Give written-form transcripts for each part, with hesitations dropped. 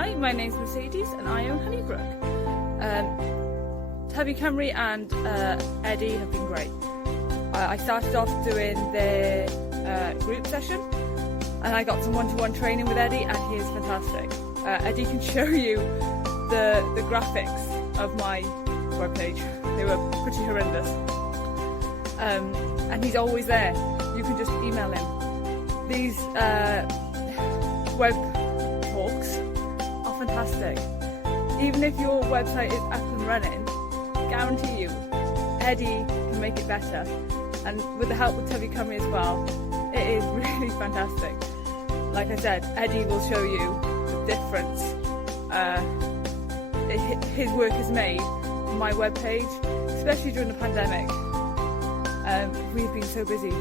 Hi, my name's Mercedes and I own Honeybrook. Tubby Cymru and Eddie have been great. I started off doing their group session and I got some one-to-one training with Eddie and he is fantastic. Eddie can show you the graphics of my webpage. They were pretty horrendous. And he's always there. You can just email him. These web talks are fantastic. Even if your website is up and running, guarantee you, Eddie can make it better. And with the help of Tubby Cymru as well, it is really fantastic. Like I said, Eddie will show you the difference his work has made on my webpage, especially during the pandemic. We've been so busy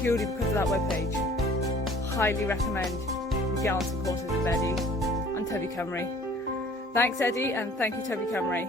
purely because of that webpage. Highly recommend you get on some courses with Eddie and Tubby Cymru. Thanks Eddie and thank you Tubby Cymru.